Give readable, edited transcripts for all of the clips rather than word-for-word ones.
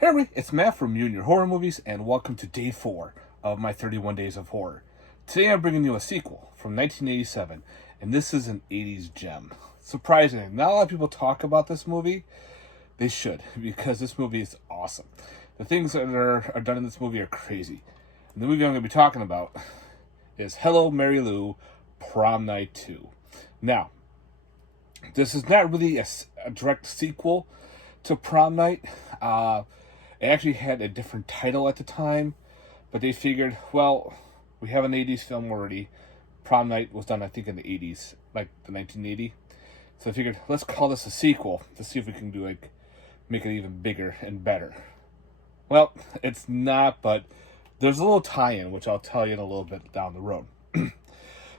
Hey everybody, it's Matt from You and Your Horror Movies, and welcome to day 4 of my 31 Days of Horror. Today I'm bringing you a sequel from 1987, and this is an 80s gem. Surprisingly, not a lot of people talk about this movie. They should, because this movie is awesome. The things that are done in this movie are crazy. And the movie I'm going to be talking about is Hello Marylou Prom Night 2. Now, this is not really a direct sequel to Prom Night. It actually had a different title at the time, but they figured, well, we have an 80s film already. Prom Night was done, I think, in the 80s, like the 1980. So they figured, let's call this a sequel to see if we can make it even bigger and better. Well, it's not, but there's a little tie-in, which I'll tell you in a little bit down the road.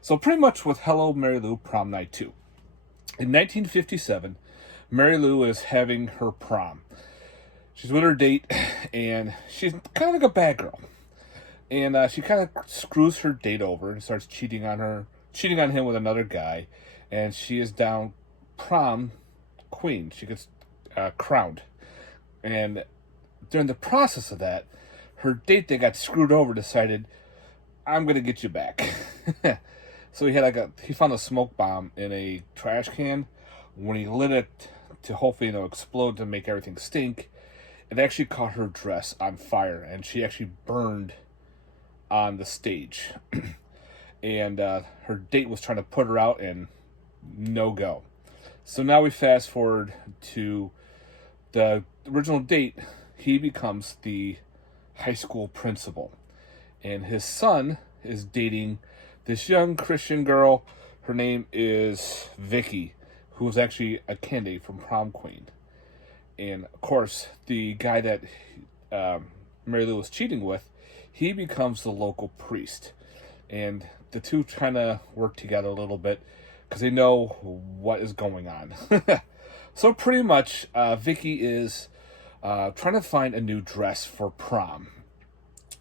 So pretty much with Hello Marylou Prom Night 2. In 1957, Marylou is having her prom. She's with her date, and she's kind of like a bad girl. And she kind of screws her date over and starts cheating on him with another guy. And she is down prom queen. She gets crowned. And during the process of that, her date that got screwed over decided, I'm going to get you back. So he found a smoke bomb in a trash can. When he lit it to hopefully explode to make everything stink, it actually caught her dress on fire, and she actually burned on the stage. And her date was trying to put her out, and no go. So now we fast forward to the original date. He becomes the high school principal, and his son is dating this young Christian girl. Her name is Vicky, who was actually a candidate from prom queen. And of course, the guy that Marylou was cheating with, he becomes the local priest. And the two kind of work together a little bit because they know what is going on. So pretty much, Vicky is trying to find a new dress for prom.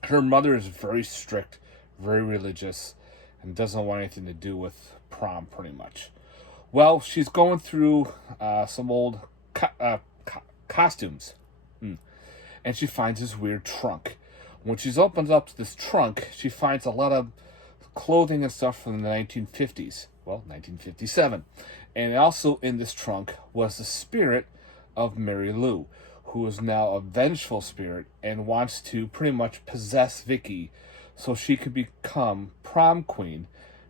Her mother is very strict, very religious, and doesn't want anything to do with prom, pretty much. Well, she's going through some old costumes, and she finds this weird trunk. When she opens up this trunk, she finds a lot of clothing and stuff from the 1950s. Well, 1957. And also in this trunk was the spirit of Marylou, who is now a vengeful spirit and wants to pretty much possess Vicky so she could become prom queen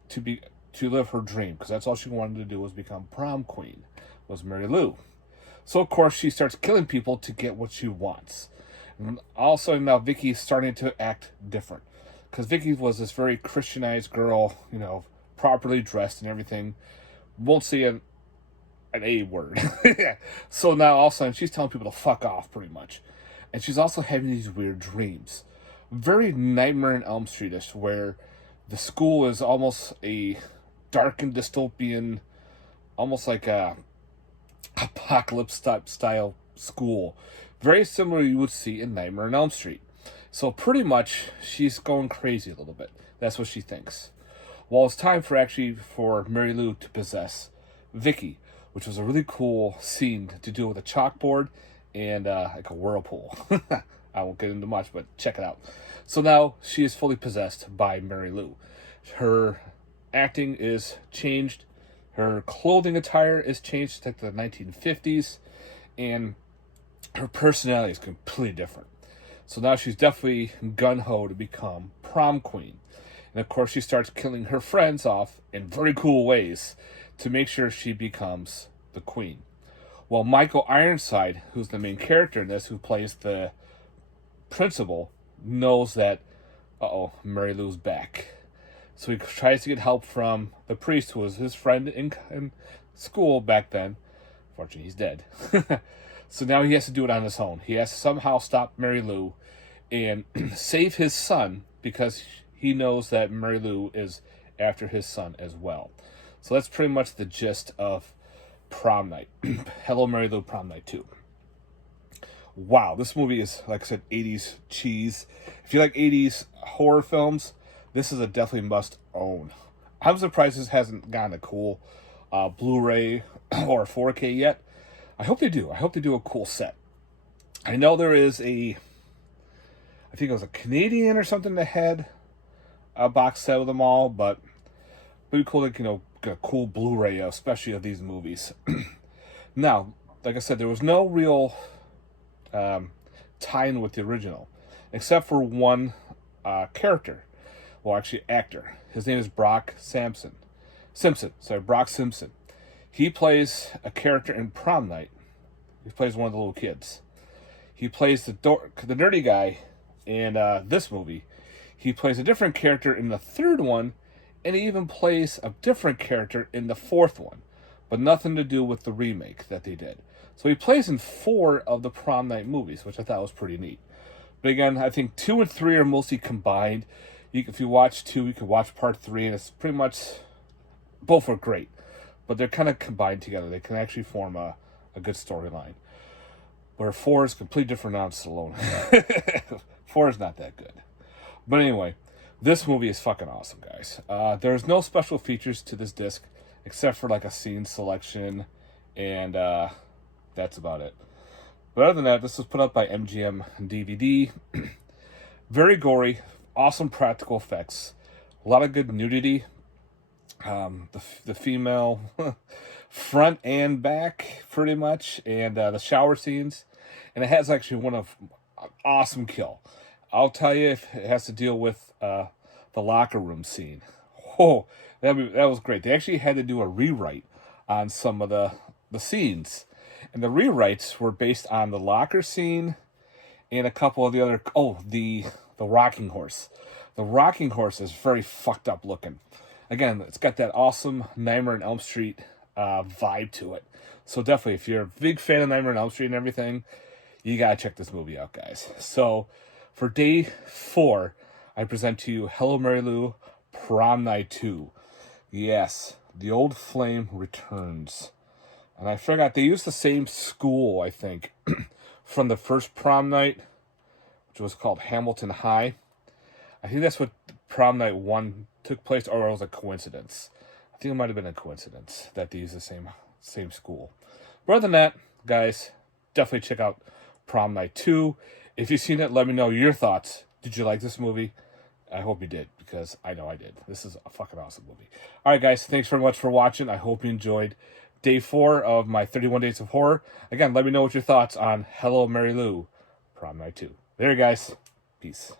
to live her dream, because that's all she wanted to do was become prom queen, was Marylou. So of course she starts killing people to get what she wants. And also now Vicky's starting to act different, because Vicky was this very Christianized girl, properly dressed and everything. Won't say an A word. So now all of a sudden she's telling people to fuck off, pretty much. And she's also having these weird dreams. Very Nightmare on Elm Street-ish, where the school is almost a dark and dystopian, almost like a apocalypse style school. Very similar you would see in Nightmare on Elm Street. So pretty much she's going crazy a little bit. That's what she thinks. Well, it's time for Marylou to possess Vicky, which was a really cool scene to do with a chalkboard and like a whirlpool. I won't get into much, but check it out. So now she is fully possessed by Marylou. Her acting is changed. Her clothing attire is changed to the 1950s. And her personality is completely different. So now she's definitely gung-ho to become prom queen. And of course she starts killing her friends off in very cool ways to make sure she becomes the queen. Well, Michael Ironside, who's the main character in this, who plays the principal, knows that, Marylou's back. So he tries to get help from the priest, who was his friend in school back then. Fortunately, he's dead. So now he has to do it on his own. He has to somehow stop Marylou and save his son, because he knows that Marylou is after his son as well. So that's pretty much the gist of Prom Night. Hello Marylou Prom Night 2. Wow, this movie is, like I said, 80s cheese. If you like 80s horror films, this is a definitely must own. I'm surprised this hasn't gotten a cool Blu-ray or 4K yet. I hope they do. I hope they do a cool set. I know there is I think it was a Canadian or something that had a box set of them all, but pretty cool, like, get a cool Blu-ray, especially of these movies. Now, like I said, there was no real tie-in with the original, except for one character. Well, actually, actor. His name is Brock Simpson. Brock Simpson. He plays a character in Prom Night. He plays one of the little kids. He plays the nerdy guy in this movie. He plays a different character in the third one, and he even plays a different character in the fourth one, but nothing to do with the remake that they did. So he plays in 4 of the Prom Night movies, which I thought was pretty neat. But again, I think 2 and 3 are mostly combined. If you watch 2, you can watch part 3, and it's pretty much, both are great, but they're kind of combined together. They can actually form a good storyline. Where 4 is completely different on Stallone. 4 is not that good. But anyway, this movie is fucking awesome, guys. There's no special features to this disc, except for like a scene selection, and that's about it. But other than that, this was put up by MGM DVD. Very gory, awesome practical effects, a lot of good nudity. The female front and back, pretty much, and the shower scenes, and it has actually one of awesome kill. I'll tell you, if it has to deal with the locker room scene. Oh, that was great. They actually had to do a rewrite on some of the scenes, and the rewrites were based on the locker scene and a couple of the other. Oh, the rocking horse. The rocking horse is very fucked up looking. Again, it's got that awesome Nightmare on Elm Street vibe to it. So definitely, if you're a big fan of Nightmare on Elm Street and everything, you gotta check this movie out, guys. So for day 4, I present to you Hello Marylou Prom Night 2. Yes, the old flame returns. And I forgot, they used the same school, I think, from the first Prom Night, which was called Hamilton High. I think that's what Prom Night 1 took place, or it was a coincidence. I think it might have been a coincidence that they used the same school. But other than that, guys, definitely check out Prom Night 2. If you've seen it, let me know your thoughts. Did you like this movie? I hope you did, because I know I did. This is a fucking awesome movie. All right, guys, thanks very much for watching. I hope you enjoyed day 4 of my 31 Days of Horror. Again, let me know what your thoughts on Hello Marylou Prom Night 2. There, guys. Peace.